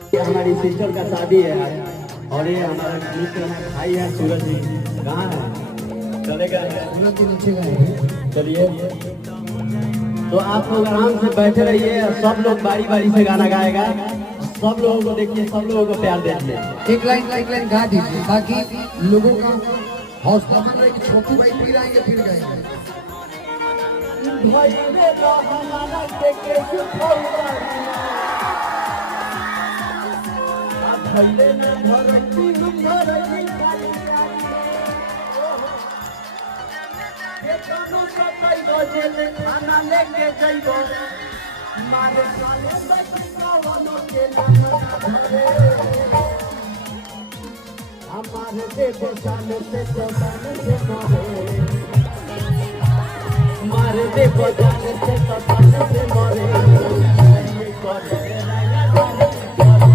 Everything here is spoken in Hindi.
हमारी सिस्टर का शादी है और ये हमारा मित्र है, भाई है सूरज जी। कहाँ है? चलेगा सूरज जी नीचे गए। चलिए तो आप लोग आराम से बैठे रहिए। सब लोग बारी बारी से गाना गाएगा। सब लोगों को देखिए, सब लोगों को प्यार दीजिए। एक लाइन गा दीजिए ताकि लोगों का हौसला बन रहे कि छोटू भाई फिर आएंगे फिर गए। खाना लेके जाइबो मारे हमारे देव जाने से जाने से मारे देव जाने से जाने से मारे